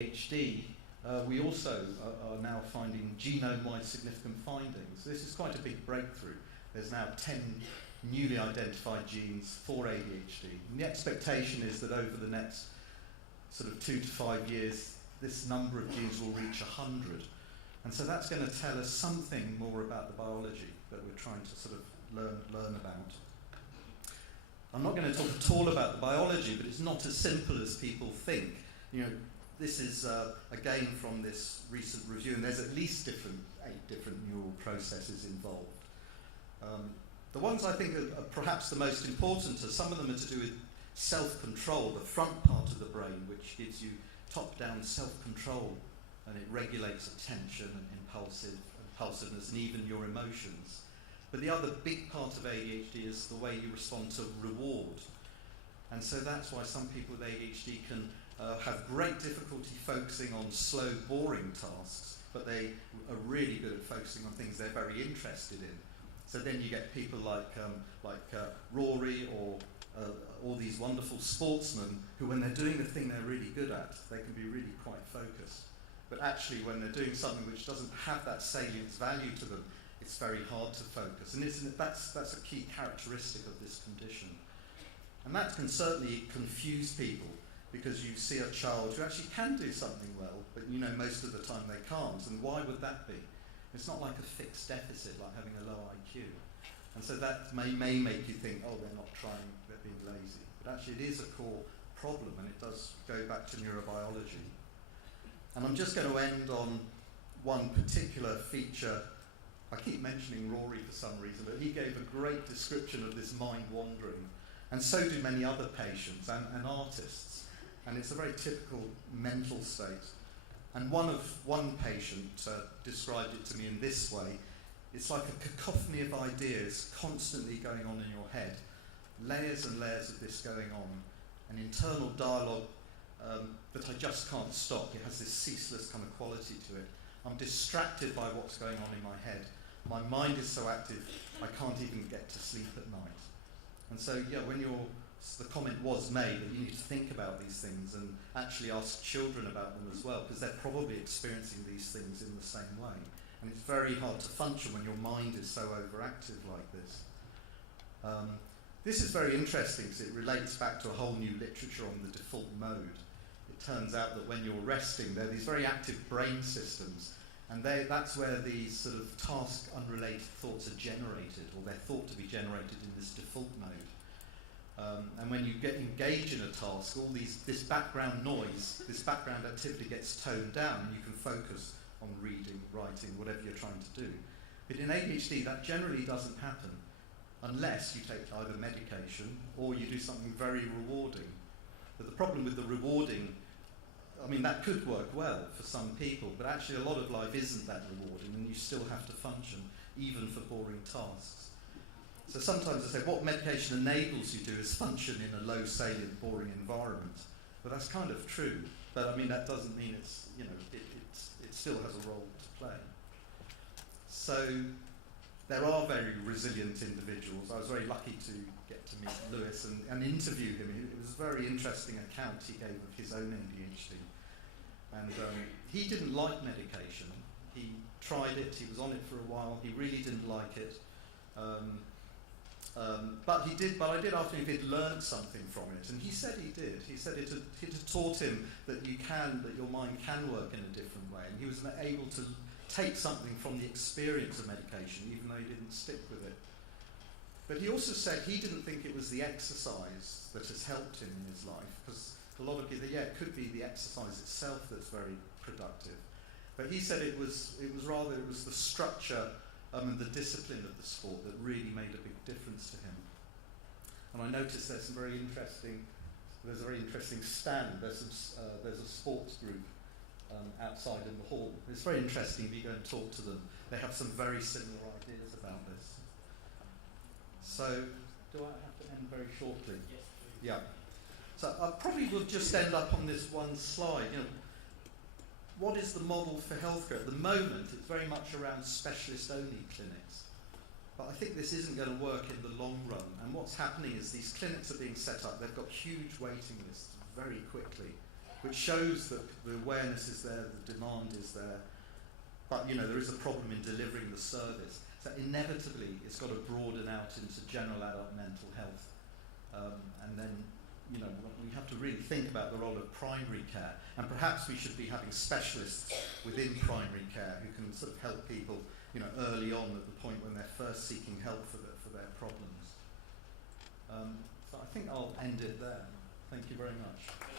ADHD, we also are now finding genome-wide significant findings. This is quite a big breakthrough. There's now 10 newly identified genes for ADHD. And the expectation is that over the next sort of 2 to 5 years, this number of genes will reach 100. And so that's going to tell us something more about the biology that we're trying to sort of learn about. I'm not going to talk at all about the biology, but it's not as simple as people think. You know, this is again from this recent review, and there's at least 8 different neural processes involved. The ones I think are perhaps the most important are some of them are to do with self-control, the front part of the brain, which gives you top-down self-control, and it regulates attention and impulsiveness and even your emotions. But the other big part of ADHD is the way you respond to reward. And so that's why some people with ADHD can have great difficulty focusing on slow, boring tasks, but they are really good at focusing on things they're very interested in. So then you get people like Rory or all these wonderful sportsmen who, when they're doing the thing they're really good at, they can be really quite focused. But actually, when they're doing something which doesn't have that salience value to them, it's very hard to focus. And that's a key characteristic of this condition. And that can certainly confuse people, because you see a child who actually can do something well, but you know most of the time they can't. And why would that be? It's not like a fixed deficit, like having a low IQ. And so that may make you think, oh, they're not trying, they're being lazy. But actually it is a core problem, and it does go back to neurobiology. And I'm just going to end on one particular feature. I keep mentioning Rory for some reason, but he gave a great description of this mind wandering. And so do many other patients and artists. And it's a very typical mental state. And one patient described it to me in this way. It's like a cacophony of ideas constantly going on in your head. Layers and layers of this going on. An internal dialogue that I just can't stop. It has this ceaseless kind of quality to it. I'm distracted by what's going on in my head. My mind is so active, I can't even get to sleep at night. And so, yeah, the comment was made that you need to think about these things and actually ask children about them as well, because they're probably experiencing these things in the same way. And it's very hard to function when your mind is so overactive like this. This is very interesting because it relates back to a whole new literature on the default mode. It turns out that when you're resting, there are these very active brain systems, and that's where these sort of task-unrelated thoughts are generated, or they're thought to be generated in this default mode. And when you get engaged in a task, this background noise, this background activity gets toned down, and you can focus on reading, writing, whatever you're trying to do. But in ADHD, that generally doesn't happen unless you take either medication or you do something very rewarding. But the problem with the rewarding, I mean, that could work well for some people, but actually a lot of life isn't that rewarding, and you still have to function, even for boring tasks. So sometimes I say, what medication enables you to is function in a low salient, boring environment. But that's kind of true. But I mean, that doesn't mean it's, you know, it still has a role to play. So there are very resilient individuals. I was very lucky to get to meet Lewis and interview him. It was a very interesting account he gave of his own ADHD. And he didn't like medication. He tried it, he was on it for a while, he really didn't like it. But I did ask him if he'd learned something from it, and he said he did. He said it had taught him that your mind can work in a different way, and he was able to take something from the experience of medication, even though he didn't stick with it. But he also said he didn't think it was the exercise that has helped him in his life, because a lot of people, yeah, it could be the exercise itself that's very productive. But he said it was the structure and the discipline of the sport that really made a big difference to him. And I noticed there's a very interesting stand. There's a sports group outside in the hall. It's very interesting if you go and talk to them. They have some very similar ideas about this. So, do I have to end very shortly? Yes, please. Yeah. So I probably will just end up on this one slide. You know, what is the model for healthcare? At the moment, it's very much around specialist-only clinics. But I think this isn't going to work in the long run. And what's happening is these clinics are being set up. They've got huge waiting lists very quickly. which shows that the awareness is there, the demand is there, but there is a problem in delivering the service. So inevitably it's got to broaden out into general adult mental health. And then we have to really think about the role of primary care, and perhaps we should be having specialists within primary care who can sort of help people early on at the point when they're first seeking help for their problems. So I think I'll end it there. Thank you very much.